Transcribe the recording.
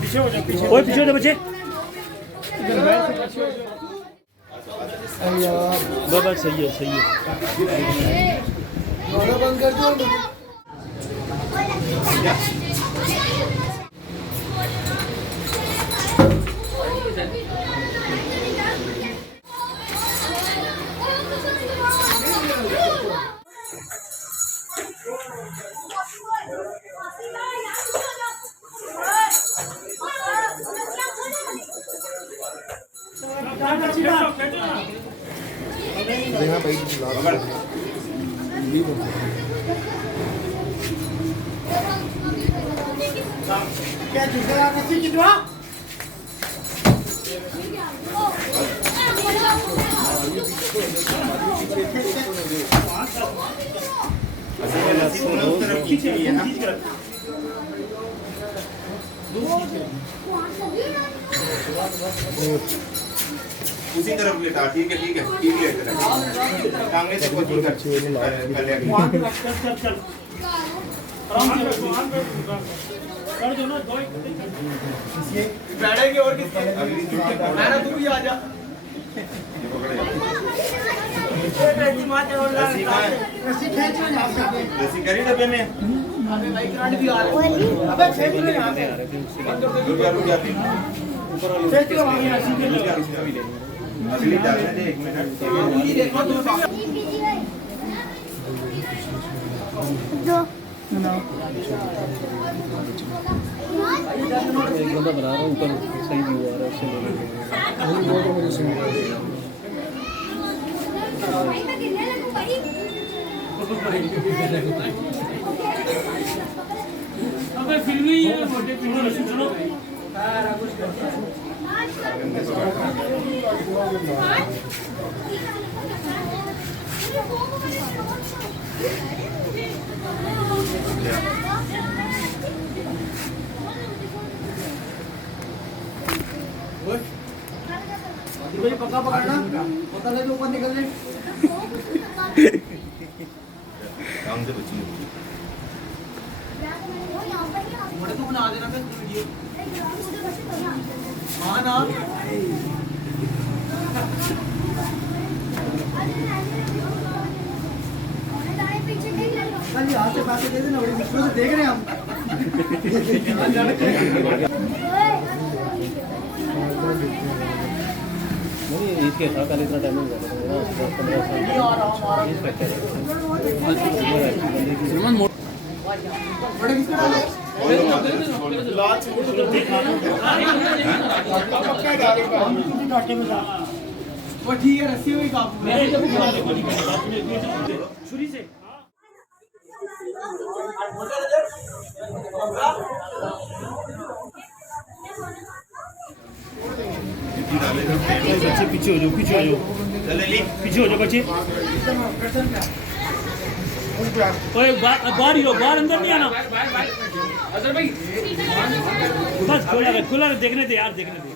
पीछे हो बच्चे। बस सही है। बंद कर दो। क्या झुका नसी की दुआ उसी तरफ लेटा। ठीक है सामने से कोई दूर कर दो ना। बैठेगी और किसके तू भी आ जा। रस्सी करी डब्बे में। अगली डालने दे 1 मिनट। एक बंदा बना रहा है ऊपर सही व्यू आ रहा है उससे अबे फिल्मी है छोटे सुनो पक्का पकड़ना पता लगे ऊपर निकलने काम से बची मोटे तो बना देना फिर वीडियो। हां ना खाली हाथ से बातें दे देना बड़ी मुश्किल से देख रहे हैं हम। नहीं इसके साथ कल इतना टाइम हो गया 10-15 साल बड़े किसको डालो वो ठीक है रस्सी हुई काबू छुरी से बच्चे पीछे हो जाओ पीछे हो जाओ बच्चे। बाहर ही हो बाहर अंदर नहीं आना। बस खुला देखने दे यार देखने दे।